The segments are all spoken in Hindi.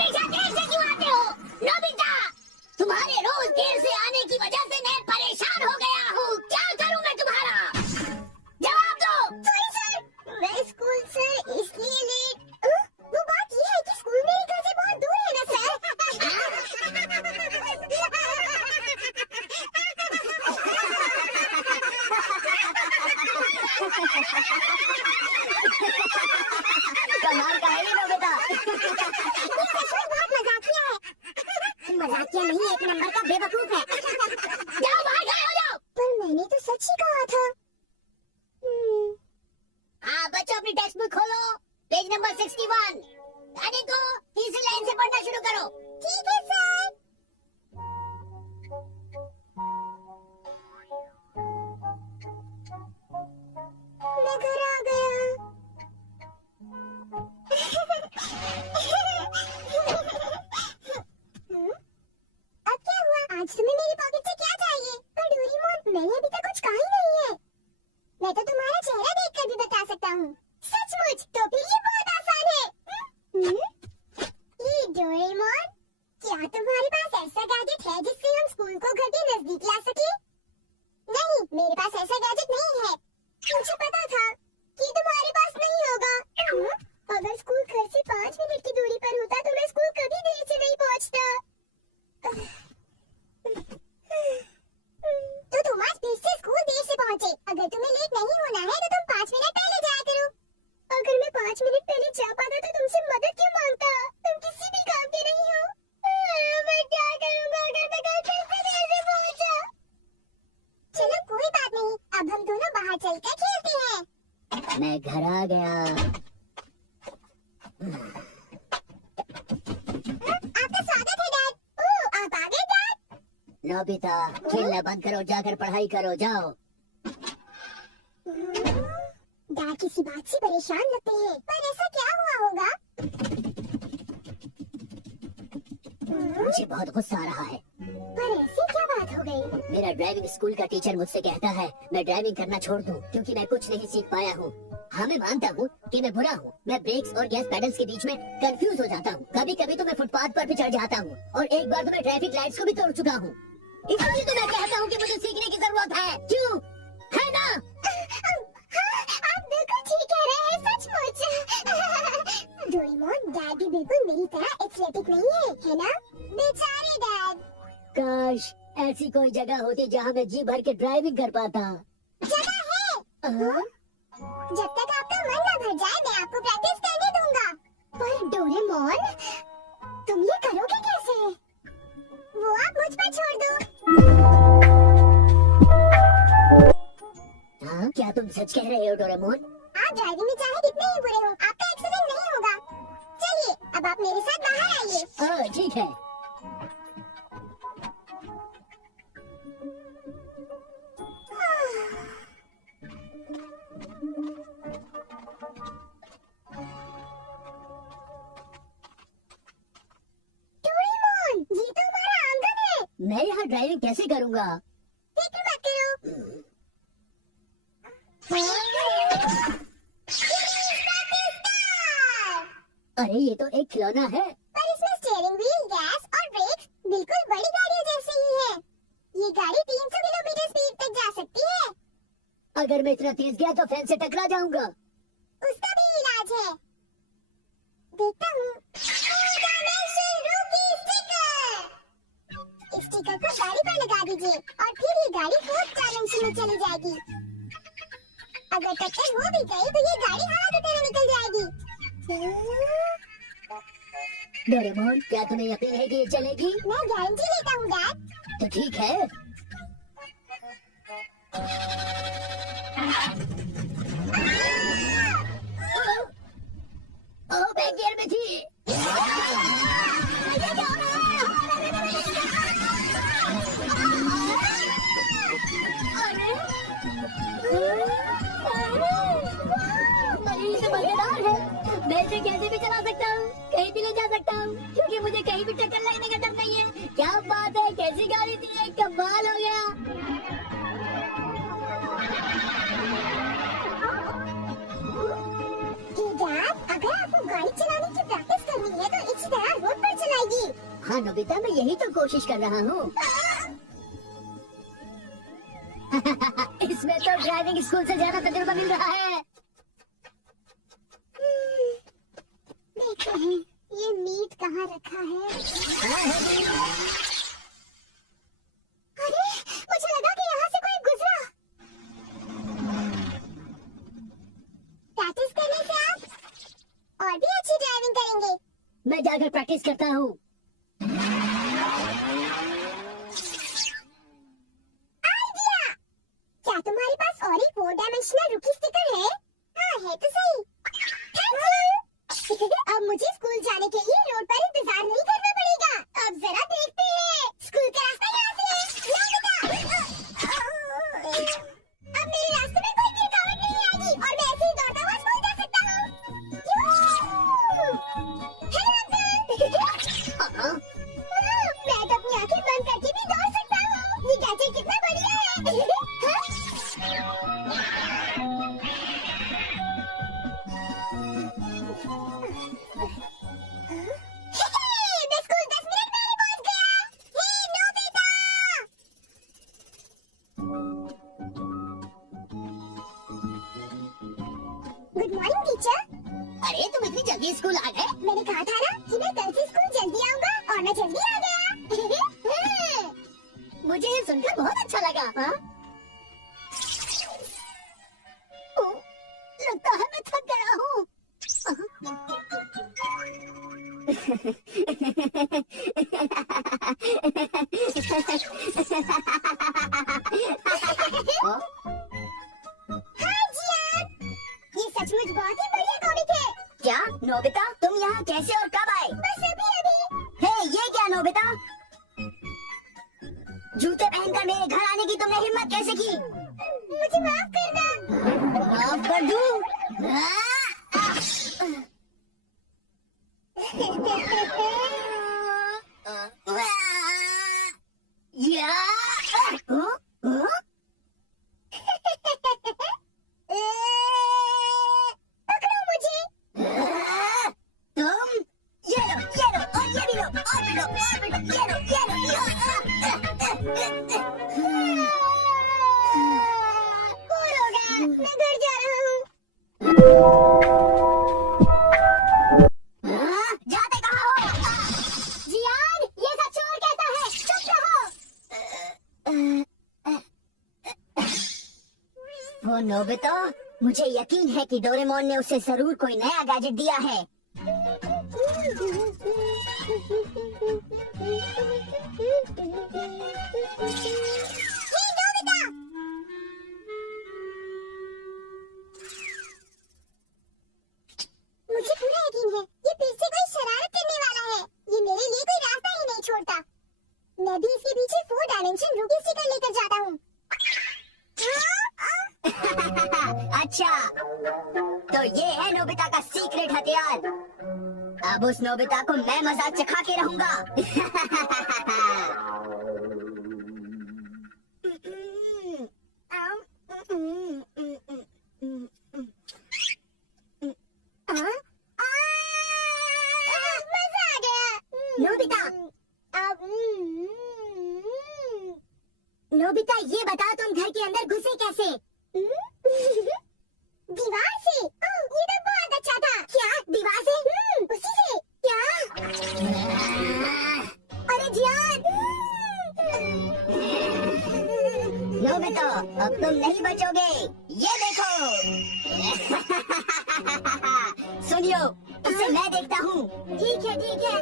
हमेशा देर से क्यों आते हो? नोबिता, तुम्हारे रोज देर से आने की वजह से मैं परेशान हो गया हूँ। क्या करूँ मैं तुम्हारा? जवाब दो। सॉरी सर, मैं स्कूल से इसलिए लेट। वो बात ये है कि स्कूल मेरे घर से बहुत दूर है ना सर। कमाल का है ये नोबिता। बहुत मजाकिया है। मजाकिया नहीं, एक नंबर का बेवकूफ है। जाओ बाहर, खड़े हो जाओ। पर मैंने तो सच ही कहा था। हाँ बच्चों, अपनी टेक्स्ट बुक खोलो, पेज नंबर 61। गाने को तीसरी लाइन से पढ़ना शुरू करो। ठीक है सर। मैं घर आ गया। अब क्या हुआ? आज तुम्हें मेरी पॉकेट से क्या चाहिए? पर डोरेमोन, मैंने अभी तक कुछ कहा ही नहीं है। मैं तो तुम्हारा चेहरा देखकर भी बता सकता हूँ। सचमुच? तो फिर ये बहुत आसान है। ये डोरेमोन, क्या तुम्हारे पास ऐसा गैजेट है जिससे हम स्कूल को घर के नजदीक ला सके? नहीं, मेरे पास ऐसा गैजेट नहीं है। मुझे पता था कि तुम्हारे पास नहीं होगा। अगर स्कूल घर से 5 मिनट की दूरी पर होता तो मैं स्कूल कभी देर से नहीं पहुंचता। तो तुम आज फिर से स्कूल देर से पहुंचे। अगर तुम्हें लेट नहीं होना है तो तुम 5 मिनट पहले जाया करो। अगर मैं 5 मिनट पहले जा पाता तो तुमसे मदद क्यों मांगता? तुम किसी भी काम के नहीं हो। मैं क्या करूंगा अगर मैं कल फिर से देर से पहुंचा? चलो कोई बात नहीं, अब हम दोनों बाहर चलकर खेलते हैं। मैं घर आ गया। आपका स्वागत है डैड। ओह, आप आ गए डैड। नोबिता, खेलना बंद करो, जाकर पढ़ाई करो, जाओ। डैड किसी बात से परेशान लगते हैं, पर ऐसा क्या हुआ होगा? मुझे बहुत गुस्सा आ रहा है। पर ऐसी क्या बात हो गई? मेरा ड्राइविंग स्कूल का टीचर मुझसे कहता है मैं ड्राइविंग करना छोड़ दूं क्योंकि मैं कुछ नहीं सीख पाया हूँ। हाँ, मैं मानता हूँ कि मैं बुरा हूँ। मैं ब्रेक्स और गैस पेडल्स के बीच में कंफ्यूज हो जाता हूँ। कभी कभी तो मैं फुटपाथ पर भी चढ़ जाता हूँ और एक बार तो मैं ट्रैफिक लाइट्स को भी तोड़ चुका हूँ। इसलिए तो मैं कहता हूँ कि मुझे सीखने की जरूरत है। क्यों? है ना? हाँ, आप बिल्कुल ठीक कह रहे हैं, सचमुच। डोरेमोन, डैड भी बिल्कुल मेरी तरह एथलेटिक नहीं है ना? बेचारे डैड। काश ऐसी कोई जगह होती जहाँ मैं जी भर के ड्राइविंग कर पाता। जगह है। जब तक आपका मन न भर जाए मैं आपको प्रैक्टिस करने दूंगा। पर डोरेमोन, तुम ये करोगे कैसे? वो आप मुझ पर छोड़ दो। हाँ, क्या तुम सच कह रहे हो डोरेमोन? आप ड्राइविंग में चाहे कितने ही बुरे हो, आपका एक्सीडेंट नहीं होगा। चलिए, अब आप मेरे साथ बाहर आइए। ठीक है। डोरेमोन, ये तो हमारा आंगन है। मैं यहाँ ड्राइविंग कैसे करूँगा? फिक्र मत करो। अरे ये तो एक खिलौना है। पर इसमें स्टीयरिंग व्हील, गैस और ब्रेक्स बिल्कुल बड़ी गाड़ियों जैसे ही है। ये गाड़ी 300 किलोमीटर स्पीड तक जा सकती है। अगर मैं इतना तेज गया तो फैन से टकरा जाऊंगा। उसका भी इलाज है। देखता हूँ। इस स्टिकर को गाड़ी पर लगा दीजिए और फिर ये गाड़ी 4th डायमेंशन में चली जाएगी। अगर टक्कर हो भी गई तो ये गाड़ी हवा की तरह निकल जाएगी। डोरेमोन, क्या तुम्हें यकीन है कि ये चलेगी? मैं गारंटी लेता हूँ डैड। तो ठीक है। मैं गियर में थी। मजेदार है। मैं इसे कैसे भी चला सकता हूँ, कहीं भी ले जा सकता हूँ, क्योंकि मुझे कहीं भी टक्कर लगने का डर नहीं है। क्या बात है, कैसी गाड़ी थी ये, कमाल हो गया। अगर आपको गाड़ी चलाने की प्रैक्टिस करनी है तो इसी तरह रोड पर हाँ नोबिता, मैं यही तो कोशिश कर रहा हूँ। इसमें तो ड्राइविंग स्कूल से ज्यादा तजुर्बा मिल रहा है। देखते हैं ये मीट कहाँ रखा है। अरे मुझे लगा कि यहाँ से कोई गुजरा। प्रैक्टिस करने से आप और भी अच्छी ड्राइविंग करेंगे। मैं जाकर प्रैक्टिस करता हूँ। आइडिया! क्या तुम्हारे पास और एक 4 डायमेंशनल रुकी स्टिकर है? हाँ है तो सही। Thank you. अब मुझे स्कूल जाने के लिए रोड पर इंतजार नहीं करना पड़ेगा। अब जरा देखते हैं स्कूल का रास्ता यहाँ से है। अब मेरे रास्ते में कोई भी रुकावट नहीं आएगी और मैं ऐसे ही दौड़ता हुआ स्कूल जा सकता हूँ। Hello uncle. मैं तो अपनी आंखें बंद करके भी दौड़ सकता हूँ। ये गैजेट कितना बढ़िया है। मैं स्कूल 10 मिनट पहले पहुंच गया। हे नोबिता! Good morning teacher. अरे तुम इतनी जल्दी स्कूल आ गए? मैंने कहा था ना कि मैं कल से स्कूल जल्दी आऊंगा और मैं जल्दी आ गया। मुझे ये सुनकर बहुत अच्छा लगा। हाँ? ओह, लगता है मैं थक गया हूँ। हाय जियान, ये सचमुच बहुत ही बढ़िया कॉमिक है। क्या नोबिता, तुम यहाँ कैसे और कब आए? बस अभी। हे, ये क्या नोबिता? जूते पहनकर मेरे घर आने की तुमने हिम्मत कैसे की? मुझे माफ करना। माफ कर दूं? पकड़ो मुझे। तुम ये लो और ये भी लो और भी लो और भी लो, ये लो। बोर होगा, मैं घर जा रहा हूँ। जाते कहाँ हो? जियान, ये सब चोर कहता है, चुप रहो। वो नोबिता, मुझे यकीन है कि डोरेमोन ने उसे जरूर कोई नया गैजेट दिया है। हे नोबिता! मुझे पूरा यकीन है ये फिर से कोई शरारत करने वाला है। ये मेरे लिए कोई रास्ता ही नहीं छोड़ता। मैं भी इसके पीछे 4 डायमेंशन रुकी स्टिकर लेकर जाता हूँ। अच्छा, तो ये है नोबिता का सीक्रेट हथियार। अब उस नोबिता को मैं मजाक चखा के रहूंगा। मजा आ गया। नोबिता, नोबिता ये बता, तुम घर के अंदर घुसे कैसे? दीवार से। ये तो बहुत अच्छा था। क्या दीवार से? उसी से। क्या? अरे जियान! नोबिता, अब तुम नहीं बचोगे। ये देखो। सुनियो, इसे मैं देखता हूँ। ठीक है ठीक है।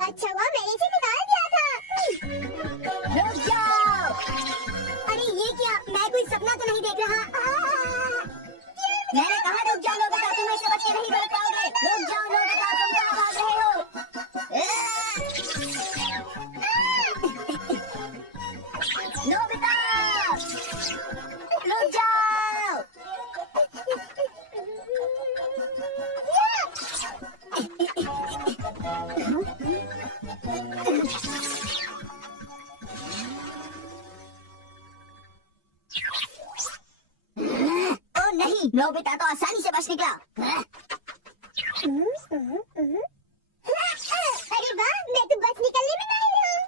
अच्छा हुआ मैंने इसे निकाल दिया था। रुक जाओ! अरे ये क्या? मैं कोई सपना तो नहीं देख रहा? मैंने कहा रुक जाओ नोबिता, तुम ऐसे बच के नहीं भाग पाओगे। रुक जाओ नोबिता, तुम कहाँ भाग रहे हो? नोबिता! रुक जाओ! नहीं, नोबिता तो आसानी से बच निकला। अरे वाह, मैं तो बस निकलने में माहिर हूँ।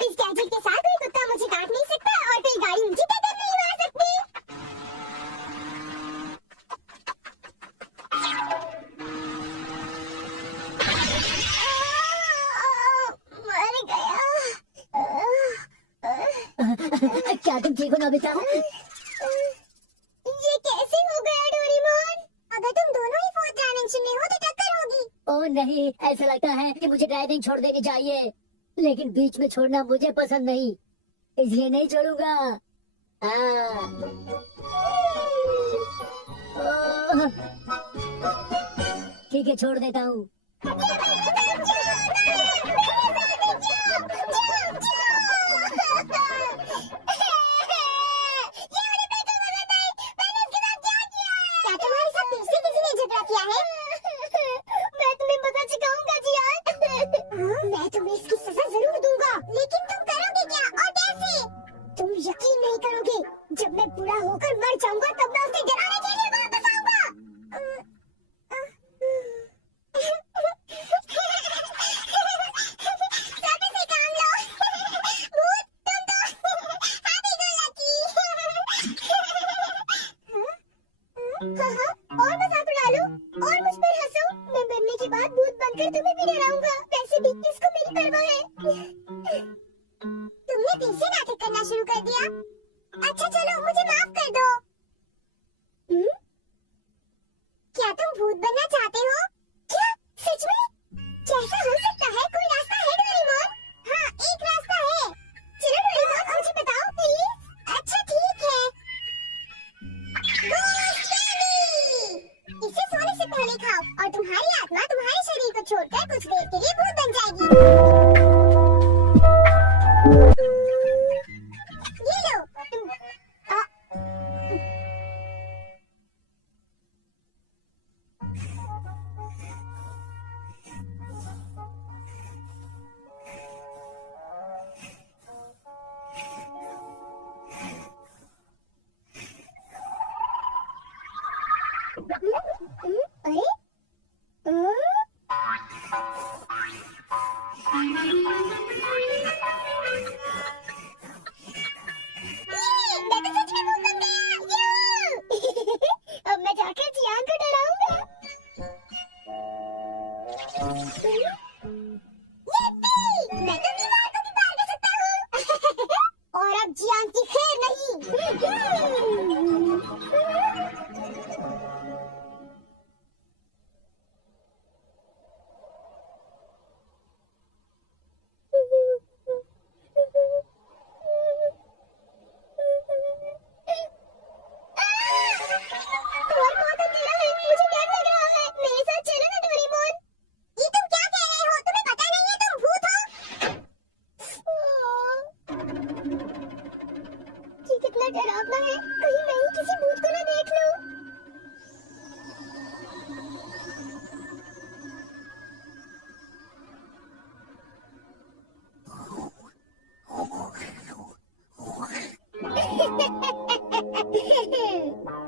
इस गैजेट के साथ कोई कुत्ता मुझे काट नहीं सकता और कोई गाड़ी मुझे टक्कर नहीं मार सकती। मर गया। क्या तुम ठीक हो नोबिता? ये कैसे हो गया डोरेमोन? अगर तुम दोनों ही फोर्थ डायमेंशन में हो तो टक्कर होगी। ओह नहीं, ऐसा लगता है कि मुझे ड्राइविंग छोड़ देनी चाहिए, लेकिन बीच में छोड़ना मुझे पसंद नहीं, इसलिए नहीं छोड़ूंगा। ठीक है, छोड़ देता हूँ। क्या तुम्हारे साथ फिर से किसी ने झगड़ा किया है? मैं तुम्हें मजा सिखाऊंगा जियान। मैं तुम्हें इसकी सजा जरूर दूंगा, लेकिन तुम करोगे क्या और कैसे? तुम यकीन नहीं करोगे, जब मैं बूढ़ा होकर मर जाऊंगा तब मैं उसे डराने के लिए वापस आऊंगा। सब्र से काम लो। भूत, तुम तो happy go lucky। हाँ, और मजाक उड़ा लो और मुझ पर हंसो। मैं मरने के बाद भूत बनकर तुम्हें भी डराऊंगा। वैसे भी किसको मेरी परवाह है। तुमने फिर से नाटक करना शुरू कर दिया। अच्छा चलो, मुझे माफ कर दो। क्या तुम भूत बनना चाहते हो? क्या सच में? कैसा हो सकता है? कोई रास्ता है डोरेमोन? हाँ, एक रास्ता है। चलो डोरेमोन, मुझे बताओ प्लीज। अच्छा ठीक है। इसे सोने से पहले खाओ और तुम्हारी आत्मा तुम्हारे शरीर को छोड़कर कुछ देर के लिए भूत बन जाएगी। ये लो। अरे मैं तो सच में भूत बन गया। अब मैं जाकर जियान को डराऊंगा। यप्पी! मैं तो दीवार को भी पार कर सकता हूँ। और अब जियान की खैर नहीं। और बहुत अकेला है, मुझे डर लग रहा है। मेरे साथ चलो ना डोरेमोन। ये तुम क्या कह रहे हो? तुम्हें पता नहीं है तुम भूत हो? ये कितना डरावना है, कहीं मैं ही किसी भूत को ना देख लूं।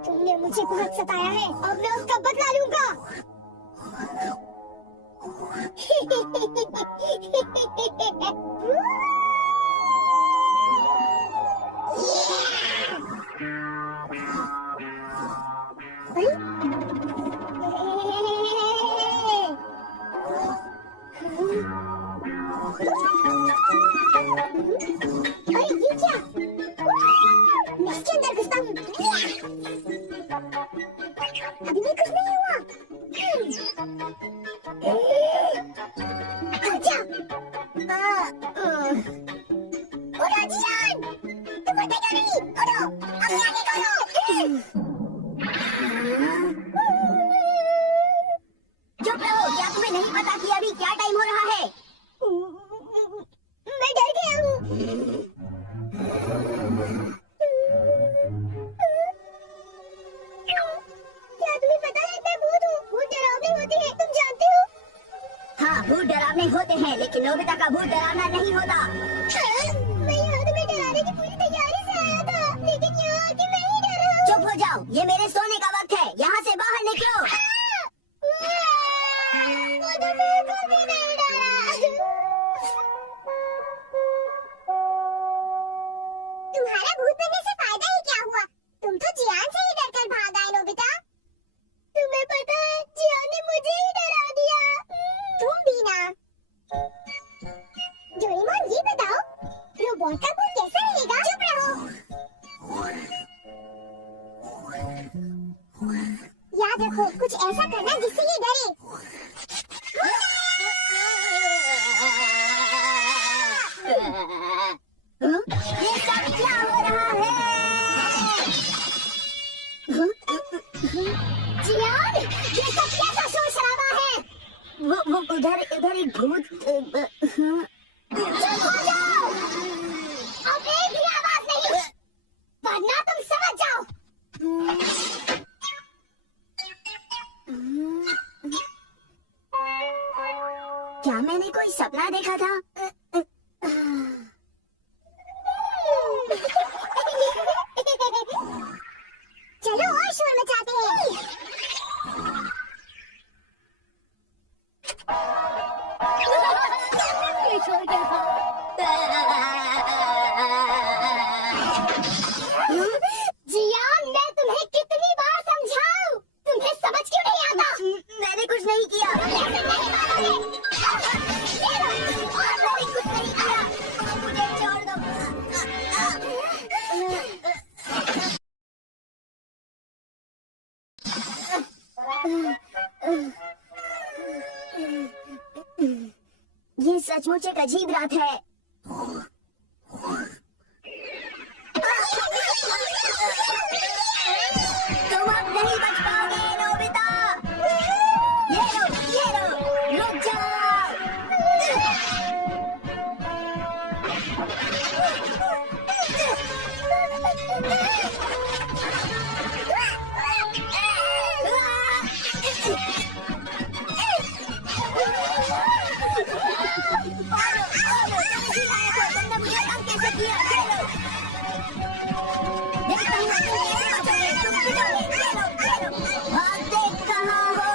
तुमने मुझे बहुत सताया है, अब मैं उसका बदला लूंगा। अरे ये क्या? मैं इसके अंदर घुसता हूँ। अभी भी कुछ नहीं हुआ। अच्छा। उठो जियान, तुम उठेगा नहीं। उठो, अपने आगे करो। चुप रहो, क्या तुम्हें नहीं पता कि अभी क्या टाइम हो रहा है? मैं डर गया हूँ। क्या तुम्हें पता है मैं भूत हूँ? भूत डरावने होते हैं, तुम जानते हो? हाँ, भूत डरावने होते हैं, लेकिन नोबिता का भूत डरावना नहीं होता। मैं यहाँ तुम्हें डराने की पूरी तैयारी से आया था, लेकिन यहाँ आके मैं ही डरा। चुप हो जाओ, ये तुम्हारा भूत बनने से फायदा ही क्या हुआ? तुम तो जियान से ही डरकर भाग आए नोबिता। तुम्हें पता है जियान ने मुझे ही डरा दिया। तुम भी ना। डोरेमोन ये बताओ रोबोट का भूत कैसा रहेगा? चुप रहो। याद रखो कुछ ऐसा करना जिससे ये डरे। ये सब क्या हो रहा है? जियान ये सब कैसा शोर शराबा है? वो उधर एक भूत चुप हो जाओ। अब एक भी आवाज नहीं वरना तुम समझ जाओ। क्या मैंने कोई सपना देखा था? चलो और शोर मचाते हैं। ये शोर कैसा? जियान मैं तुम्हें कितनी बार समझाऊं? तुम्हें समझ क्यों नहीं आता? मैंने कुछ नहीं किया। कैसे नहीं मानोगे? मैंने कुछ नहीं किया। मुझे छोड़ दो। ये सचमुच एक अजीब रात है। तुम अब नहीं बच पाओगे नोबिता। ये लो, रुक जाओ। तुमने मुझे तंग कैसे किया? देखता हूँ तुम कैसे बचोगे। तुम गिरोगे। भागते कहाँ हो?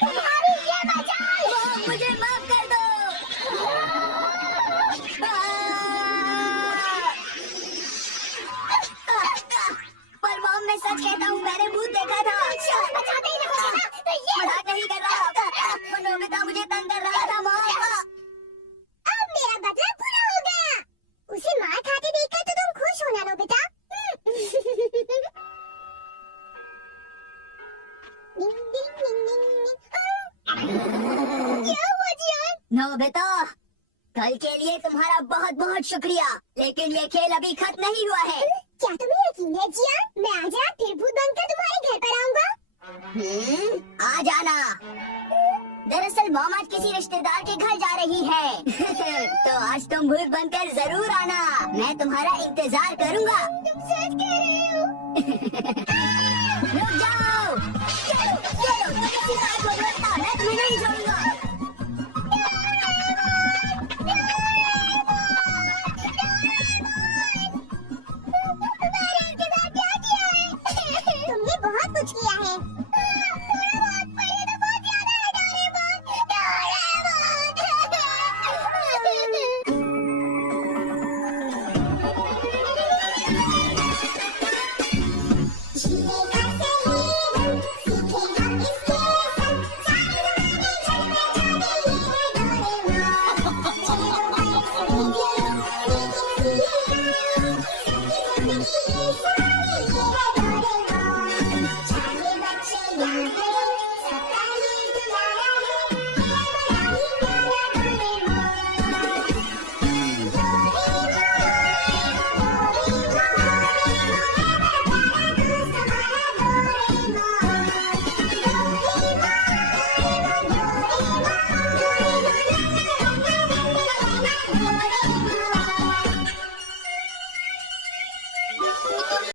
तुम्हारी ये मजाल! मुझे माफ कर दो। पर मॉम मैं सच कहता हूँ मैंने भूत देखा था। शोर मचाते ही रहोगे ना तो ये मजाक नहीं कर रहा। वो नोबिता मुझे तंग कर रहा था मॉम। अब मेरा बदला पूरा हो गया। उसे मार खाते देखकर तो तुम खुश हो ना नोबिता? डिंग डिंग डिंग डिंग डिंग। क्या हुआ जियान? नोबिता कल के लिए तुम्हारा बहुत बहुत शुक्रिया, लेकिन ये खेल अभी खत्म नहीं हुआ है। क्या तुम्हें यकीन है जियान? मैं आज रात फिर भूत बनकर तुम्हारे घर पर आऊंगा। आ जाना। दरअसल मॉम आज किसी रिश्तेदार के घर जा रही है। तो आज तुम भूत बनकर जरूर आना। मैं तुम्हारा इंतजार करूंगा। तुम सच कह रहे हो? रुक जाओ। चलो, चलो,